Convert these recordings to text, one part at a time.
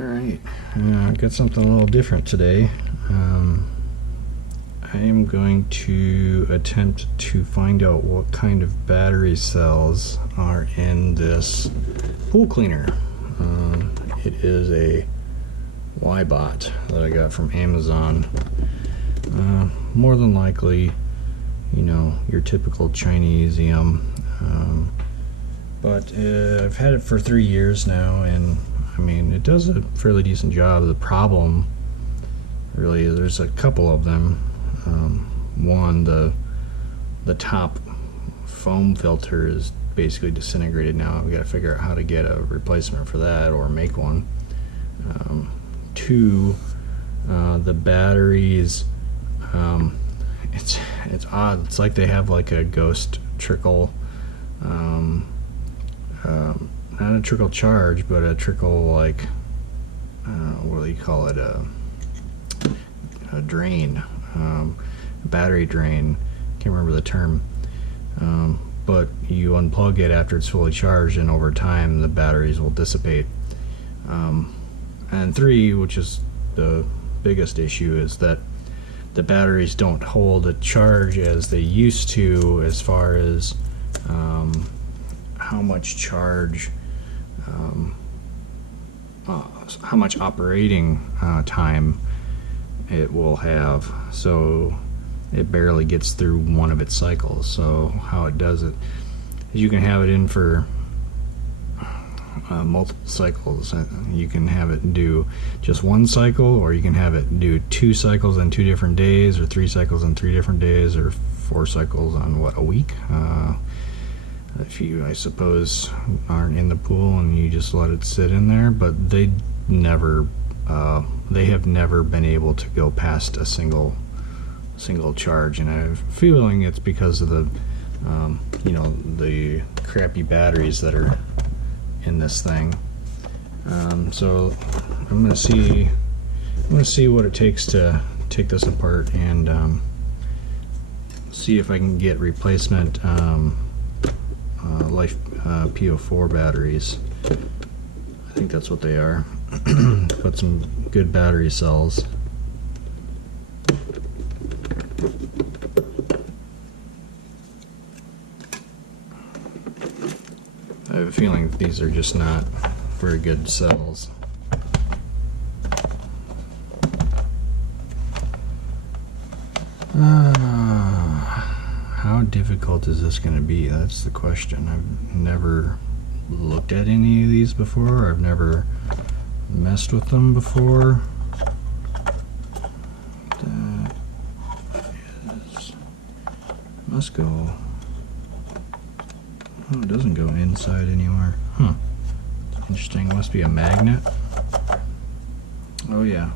Alright, I've got something a little different today. I am going to attempt to find out what kind of battery cells are in this pool cleaner. It is a Wybot that I got from Amazon. More than likely, you know, your typical Chinesium. But I've had it for 3 years now, and I mean, it does a fairly decent job. The problem, really, there's a couple of them. One, the top foam filter is basically disintegrated now. We got to figure out how to get a replacement for that or make one. Two, the batteries, it's odd. It's like they have like a ghost trickle. Not a trickle charge, but a trickle, like, what do you call it, a drain, a battery drain, can't remember the term, but you unplug it after it's fully charged, and over time the batteries will dissipate. And three, which is the biggest issue, is that the batteries don't hold a charge as they used to, as far as how much charge, how much operating time it will have. So it barely gets through one of its cycles. So how it does it is you can have it in for multiple cycles. You can have it do just one cycle, or you can have it do 2 cycles on 2 different days, or 3 cycles on 3 different days, or 4 cycles on a week. If you, I suppose, aren't in the pool and you just let it sit in there, but they have never been able to go past a single charge, and I have a feeling it's because of the you know, the crappy batteries that are in this thing. So I'm gonna see what it takes to take this apart and see if I can get replacement Life PO4 batteries. I think that's what they are. Got some good battery cells. I have a feeling these are just not very good cells. How difficult is this going to be? That's the question. I've never looked at any of these before. I've never messed with them before. That is, must go. Oh, it doesn't go inside anywhere. Huh. Interesting. It must be a magnet. Oh yeah.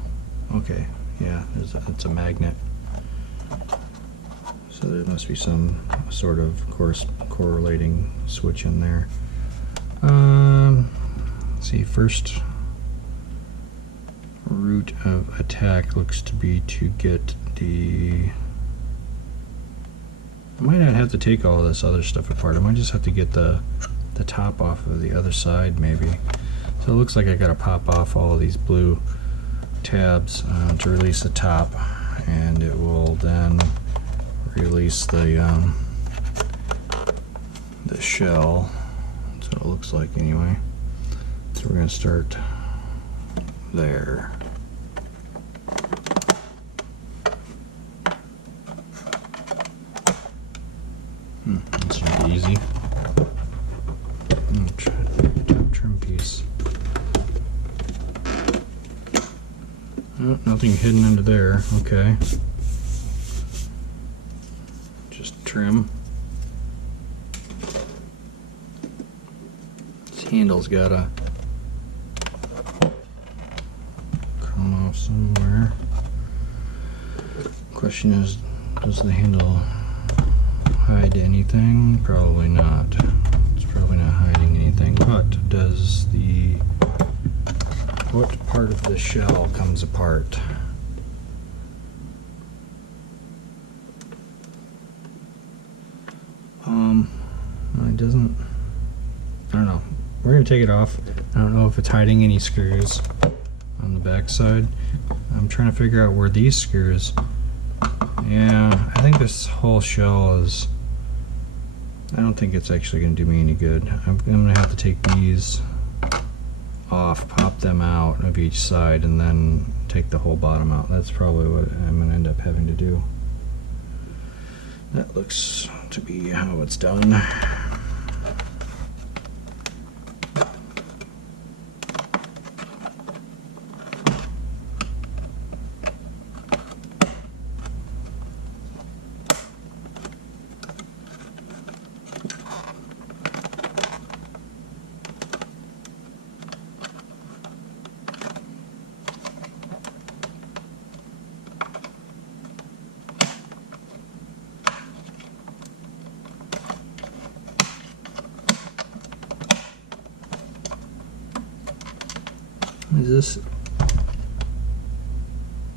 Okay. Yeah. It's a magnet. So there must be some sort of correlating switch in there. Let's see, first route of attack looks to be to get the... I might not have to take all of this other stuff apart. I might just have to get the top off of the other side, maybe. So it looks like I gotta pop off all of these blue tabs to release the top, and it will then release the shell. That's what it looks like anyway. So we're going to start there. That's not easy. Top trim piece. Oh, nothing hidden under there. Okay. Trim. This handle's gotta come off somewhere. Question is, does the handle hide anything? Probably not. It's probably not hiding anything, but does what part of the shell comes apart? It doesn't, I don't know. We're gonna take it off. I don't know if it's hiding any screws. on the back side. I'm trying to figure out where these screws. Yeah, I think this whole shell is, I don't think it's actually going to do me any good. I'm going to have to take these off, pop them out of each side, and then take the whole bottom out. That's probably what I'm going to end up having to do. That looks to be how it's done. Is this?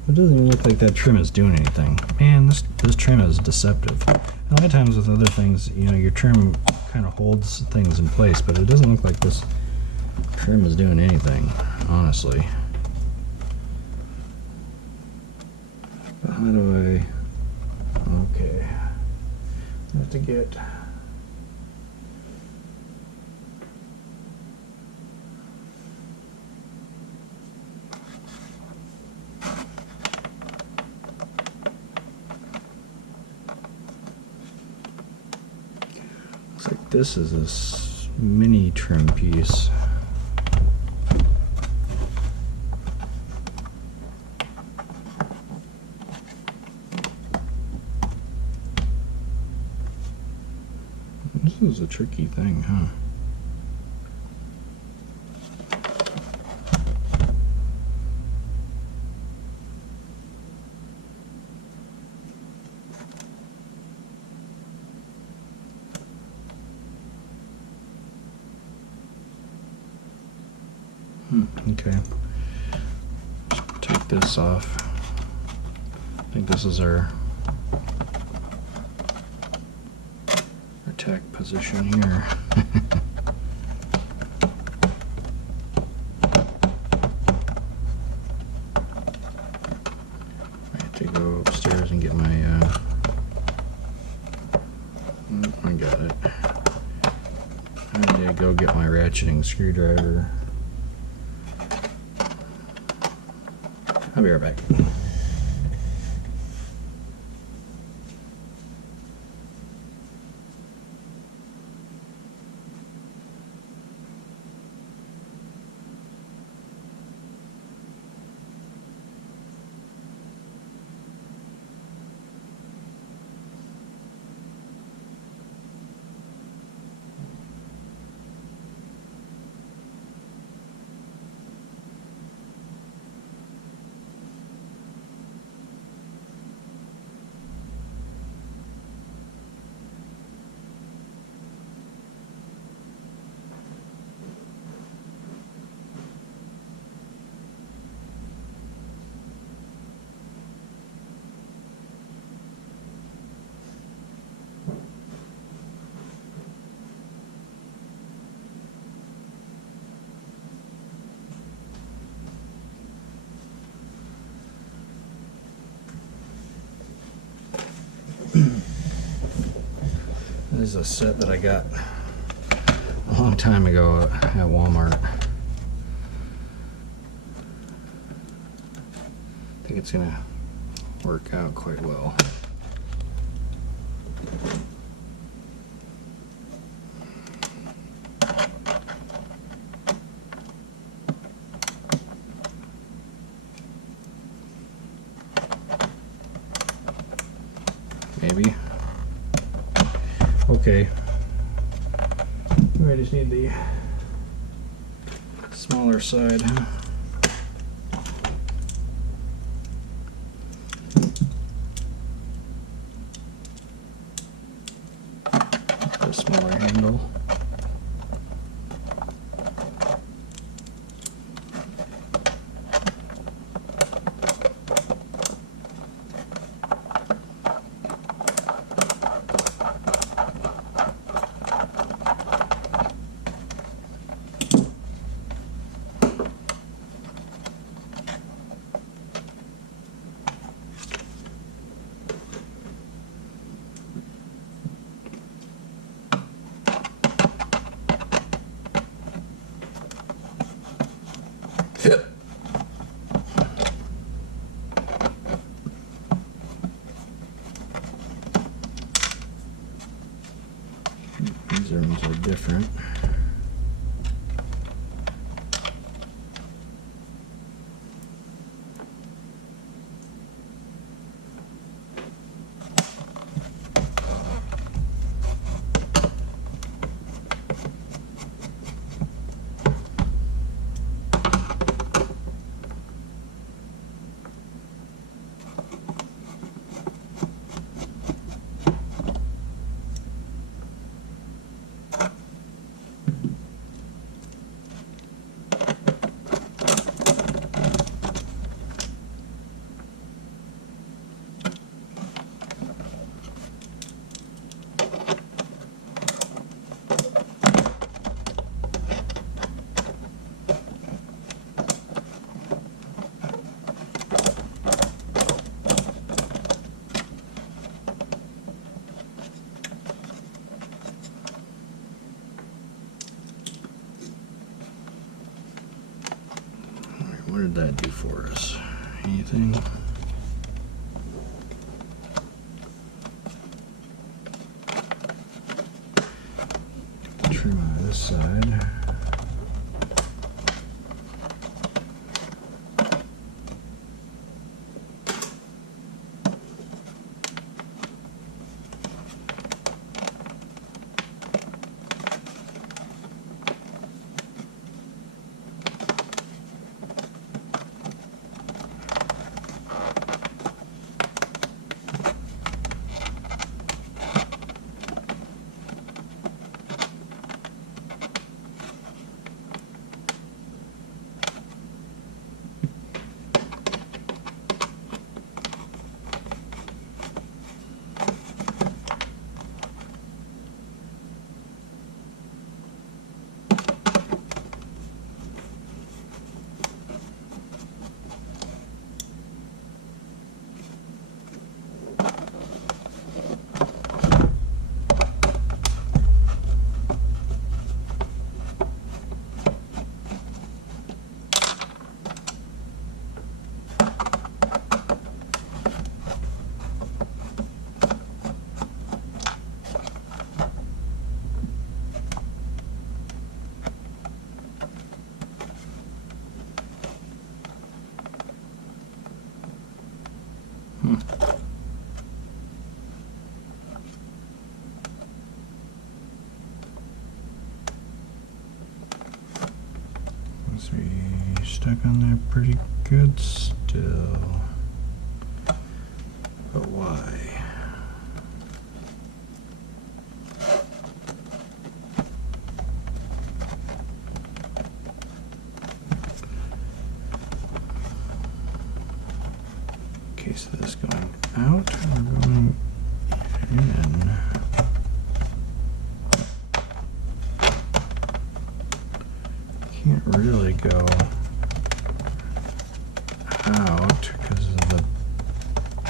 It doesn't even look like that trim is doing anything. Man, this trim is deceptive. A lot of times with other things, you know, your trim kind of holds things in place, but it doesn't look like this trim is doing anything, honestly. But how do I? Okay, I have to get. This is this mini trim piece. This is a tricky thing, huh? Okay. Take this off. I think this is our attack position here. I have to go upstairs and get my I got it. I need to go get my ratcheting screwdriver. I'll be right back. This is a set that I got a long time ago at Walmart. I think it's gonna work out quite well. Maybe. Okay. I just need the smaller side. The smaller handle. These ones are different. What did that do for us? Anything? Trim out of this side. Must be stuck on there pretty good still. But why? Okay, so this going out or going in? Can't really go out because of the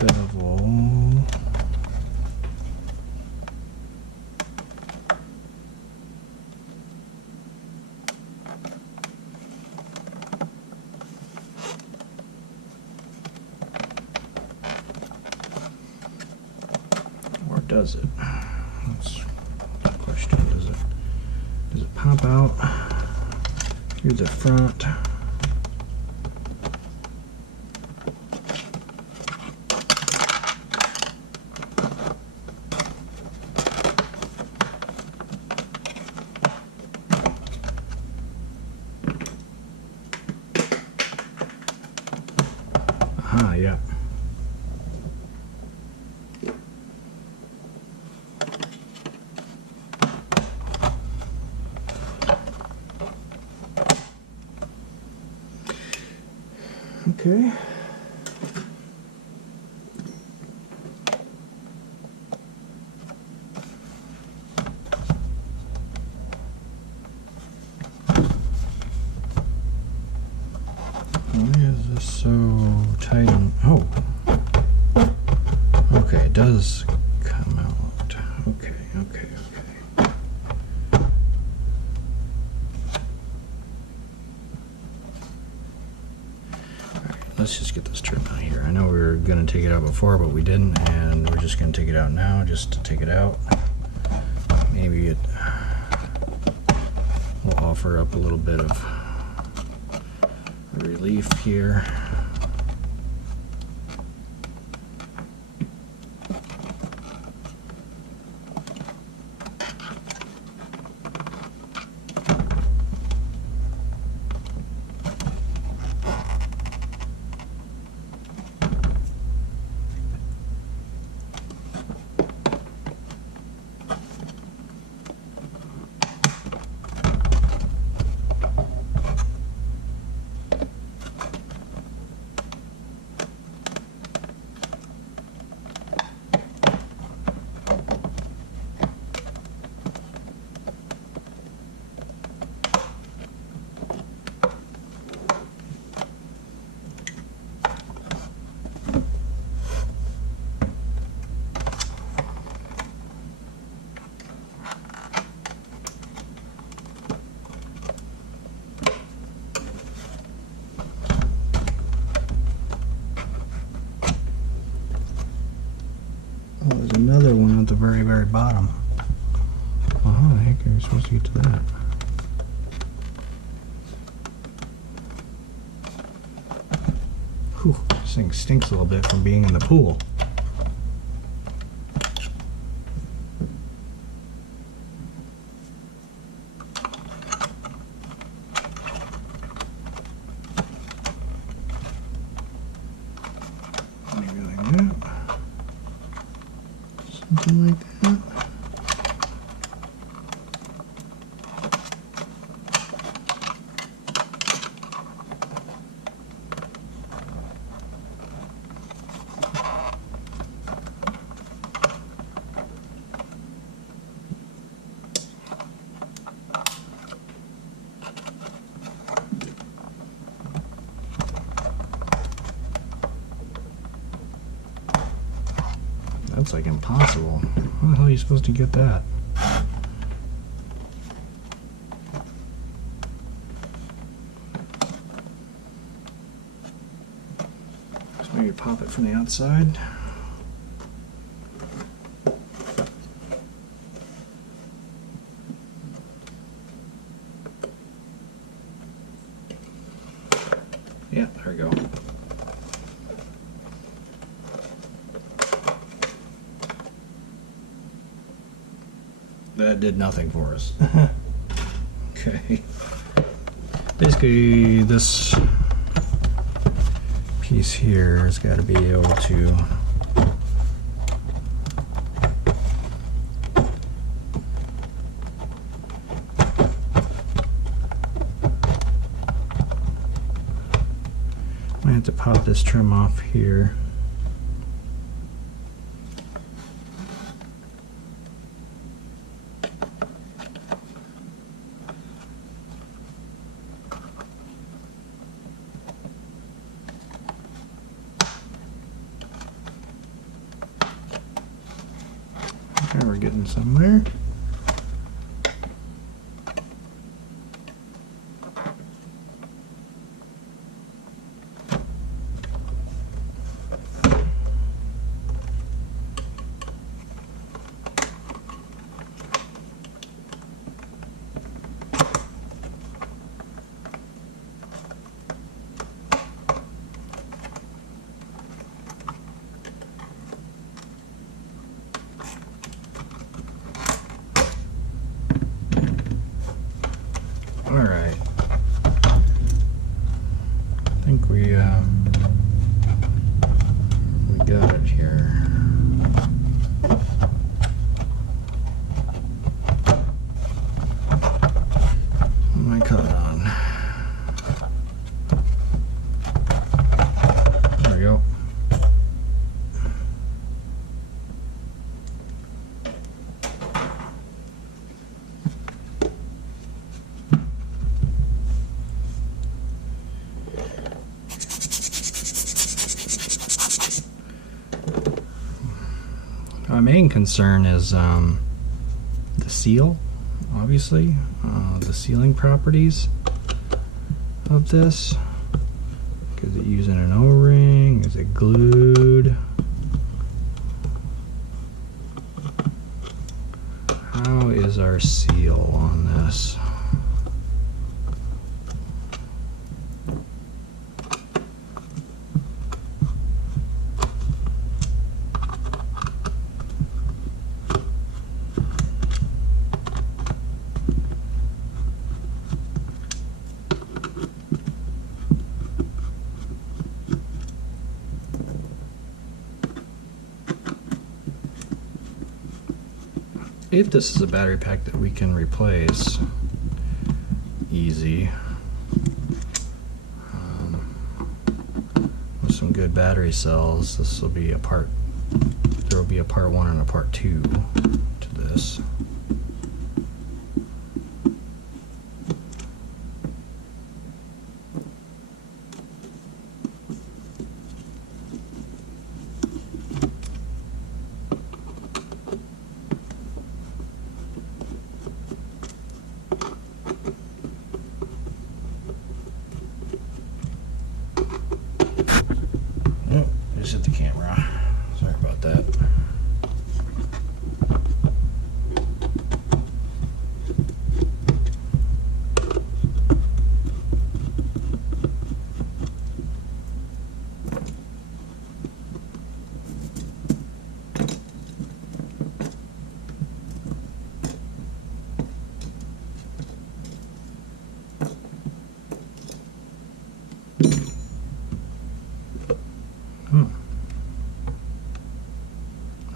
bevel. Or does it? That's the question. Does it pop out? Here's the front. Aha, yeah. Okay. Why is this so tight? Oh. Okay, it does come out. Okay, okay, okay. let's just get this trim out here. I know we were going to take it out before, but we didn't, and we're just going to take it out now just to take it out. Maybe it will offer up a little bit of relief here. Oh, there's another one at the very, very bottom. Well, how the heck are you supposed to get to that? Whew, this thing stinks a little bit from being in the pool. Maybe like that. Something like that. That's like impossible. How the hell are you supposed to get that? Just maybe pop it from the outside. Yeah, there we go. That did nothing for us. Okay. Basically, this piece here has got to be able to I have to pop this trim off here. Okay, we're getting somewhere. All right. I think we got it here. What am I cut on? There we go. My main concern is the seal, obviously, the sealing properties of this, Is it using an O-ring? Is it glued? How is our seal on this? If this is a battery pack that we can replace easy with some good battery cells, this will be a part. There will be a part 1 and a part 2 to this. Just hit the camera. Sorry about that.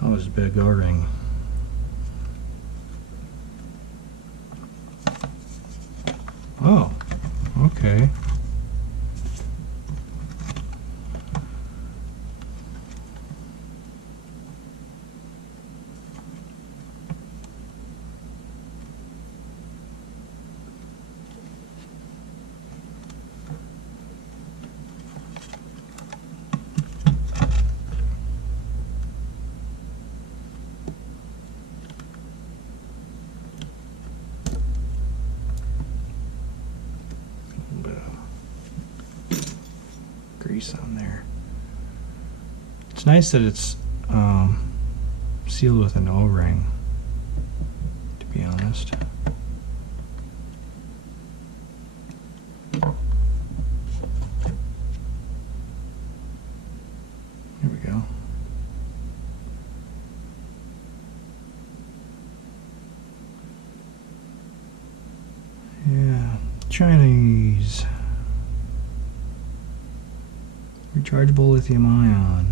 Oh, it's a big O-ring. Oh, okay. Grease on there. It's nice that it's sealed with an O-ring, to be honest. Here we go. Yeah, Chinese. Rechargeable lithium ion.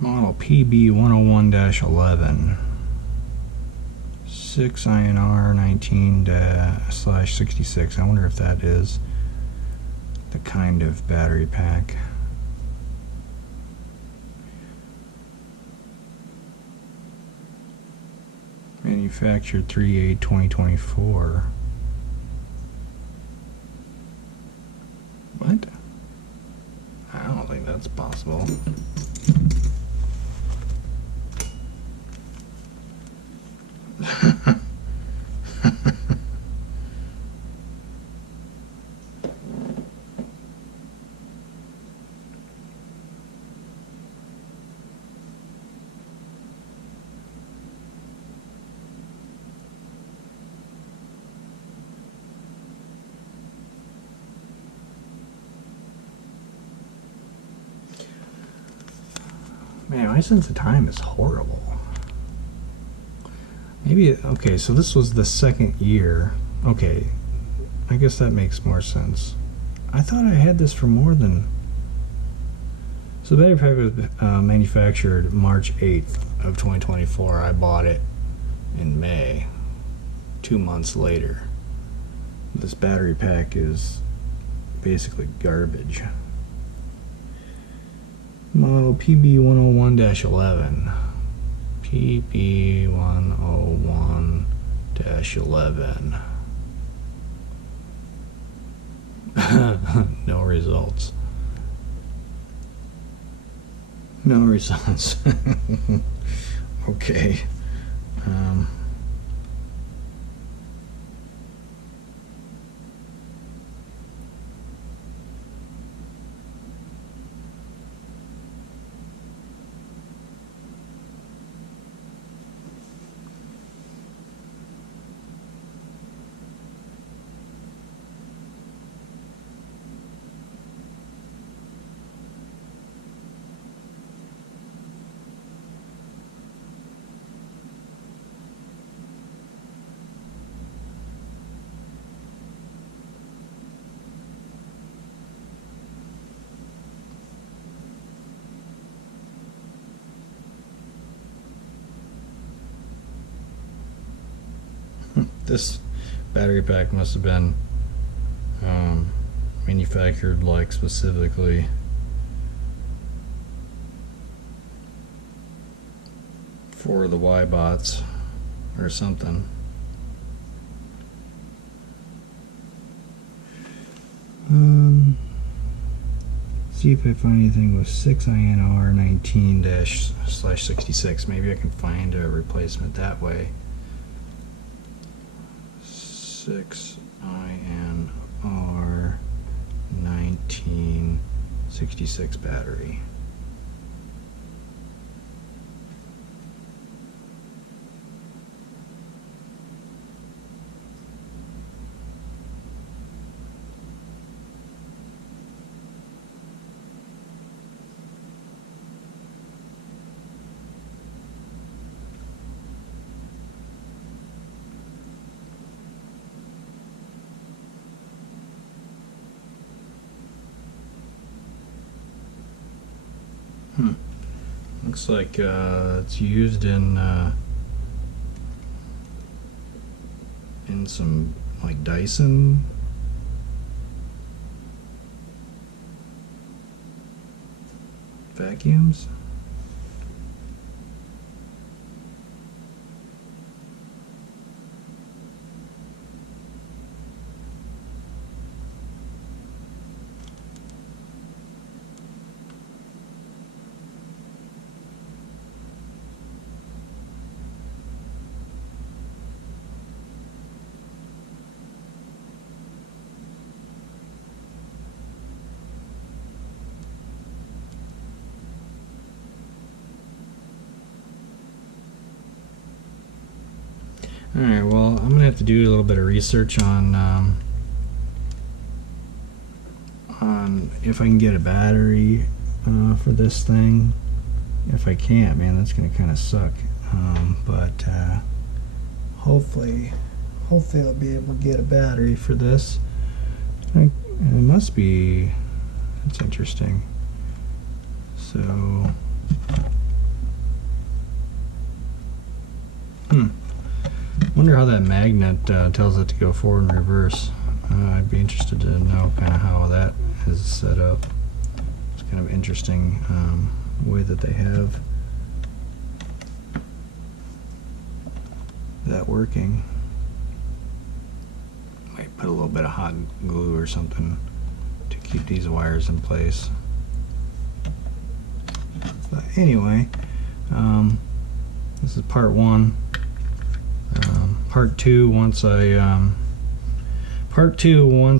Model PB101-11, 6 INR 19/66. I wonder if that is the kind of battery pack. Manufactured 3/8/2024. What? I don't think that's possible. Man, my sense of time is horrible. Maybe, okay, so this was the second year. Okay, I guess that makes more sense. I thought I had this for more than... So the battery pack was manufactured March 8th of 2024. I bought it in May, 2 months later. This battery pack is basically garbage. Model PB101-11. PB101-11. No results. No results. Okay. This battery pack must have been manufactured like specifically for the Wybots or something. See if I find anything with 6INR 19-/66. Maybe I can find a replacement that way. 6INR 1966 battery. Looks like it's used in some like Dyson vacuums. Alright, well, I'm going to have to do a little bit of research on if I can get a battery for this thing. If I can't, man, that's going to kind of suck. But hopefully I'll be able to get a battery for this. It must be, that's interesting. So, wonder how that magnet tells it to go forward and reverse. I'd be interested to know kind of how that is set up. It's kind of interesting way that they have that working. Might put a little bit of hot glue or something to keep these wires in place. But anyway, this is part one. Part two, once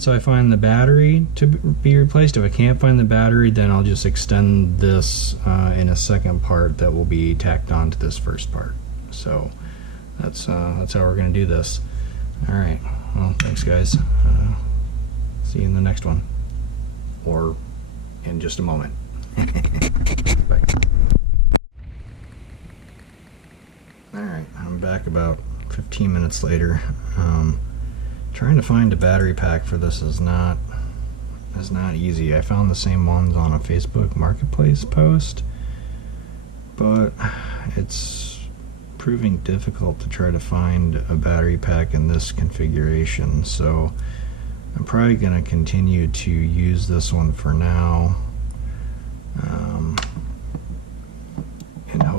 I find the battery to be replaced. If I can't find the battery, then I'll just extend this in a second part that will be tacked on to this first part. So that's how we're going to do this. All right. Well, thanks, guys. See you in the next one, or in just a moment. Bye. All right, I'm back about 15 minutes later. Trying to find a battery pack for this is not easy. I found the same ones on a Facebook Marketplace post, but it's proving difficult to try to find a battery pack in this configuration. So I'm probably going to continue to use this one for now.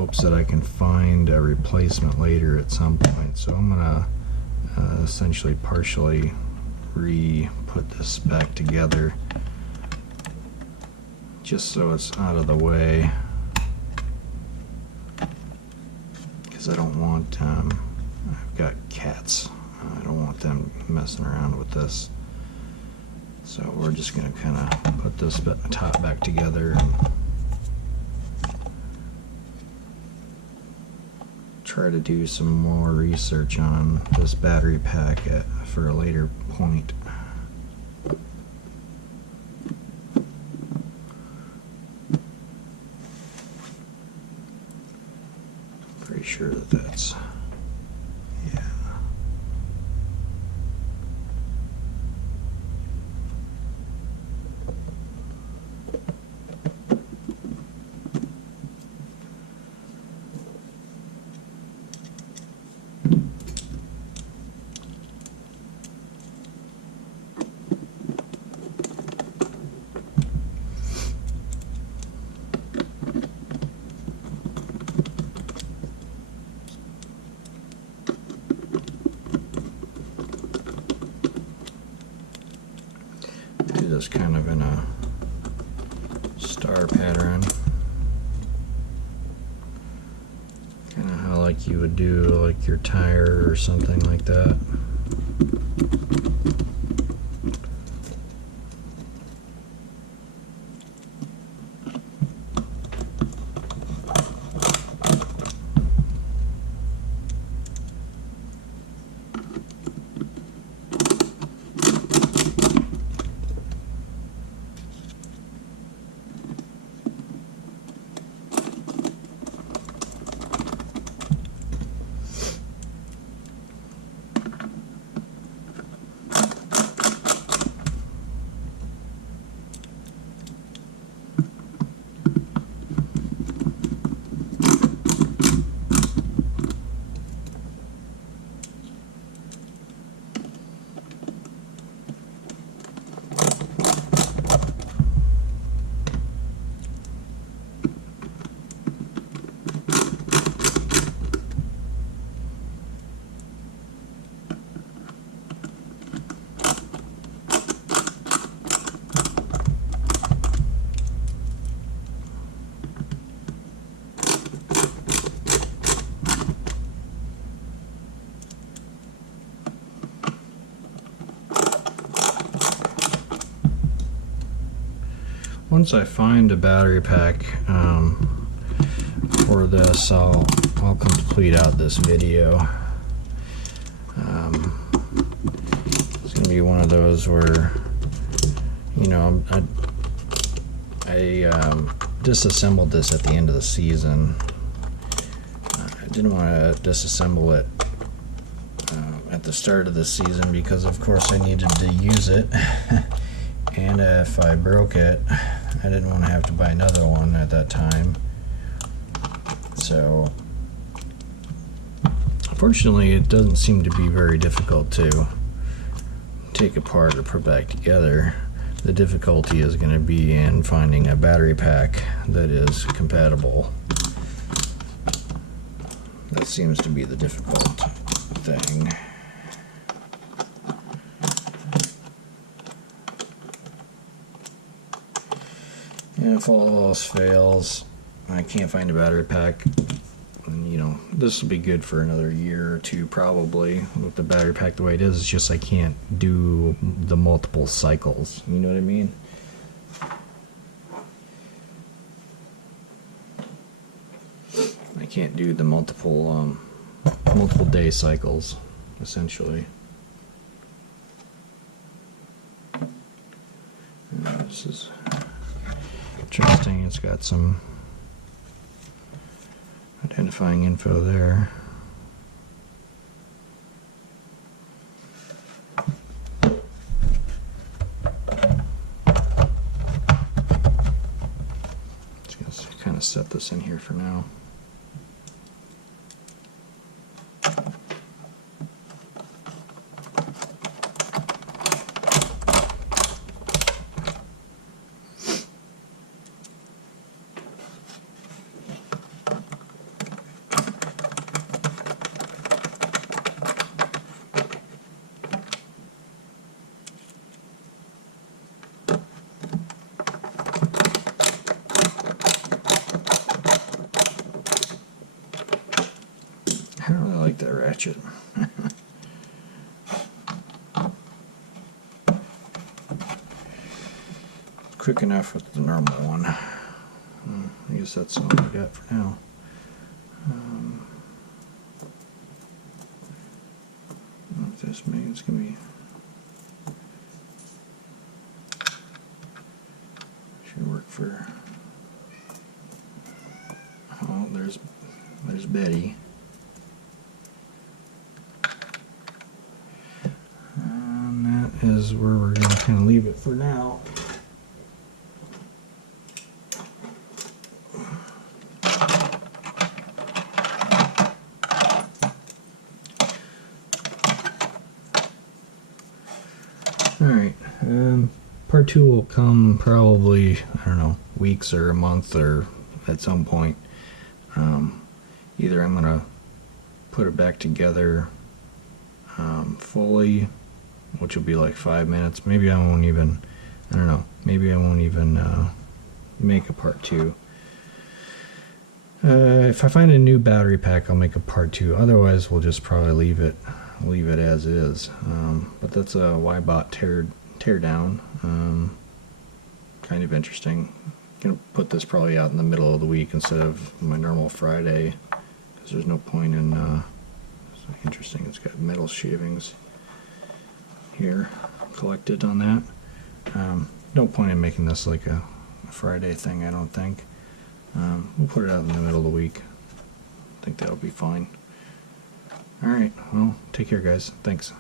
hopes that I can find a replacement later at some point. So I'm gonna essentially partially re-put this back together just so it's out of the way, because I don't want I've got cats, I don't want them messing around with this. So we're just going to kind of put this top back together and try to do some more research on this battery pack for a later point. Pretty sure that that's, yeah. Do this kind of in a star pattern, kind of how like you would do like your tire or something like that. Once I find a battery pack for this, I'll complete out this video. It's gonna be one of those where, you know, I disassembled this at the end of the season. I didn't want to disassemble it at the start of the season because, of course, I needed to use it. And if I broke it, I didn't want to have to buy another one at that time. So, fortunately, it doesn't seem to be very difficult to take apart or put back together. The difficulty is going to be in finding a battery pack that is compatible. That seems to be the difficult thing. And if all else fails, I can't find a battery pack, and, you know, this will be good for another year or two probably with the battery pack the way it is. It's just I can't do the multiple cycles, you know what I mean? I can't do the multiple day cycles, essentially. This is interesting. It's got some identifying info there. Just gonna kind of set this in here for now. that ratchet. Quick enough with the normal one. I guess that's all I got for now. What this means can be. Should work for. Oh, there's Betty. And that is where we're going to kind of leave it for now. Alright, part 2 will come probably, I don't know, weeks or a month or at some point. Either I'm going to put it back together fully, which will be like 5 minutes. Maybe I won't even, I don't know, maybe I won't even make a part 2. If I find a new battery pack, I'll make a part 2. Otherwise, we'll just probably leave it as is. But that's a Wybot Teardown. Kind of interesting. I'm gonna put this probably out in the middle of the week instead of my normal Friday, because there's no point in. It's interesting. It's got metal shavings here collected on that. No point in making this like a Friday thing, I don't think. We'll put it out in the middle of the week. I think that'll be fine. Alright, well, take care guys. Thanks.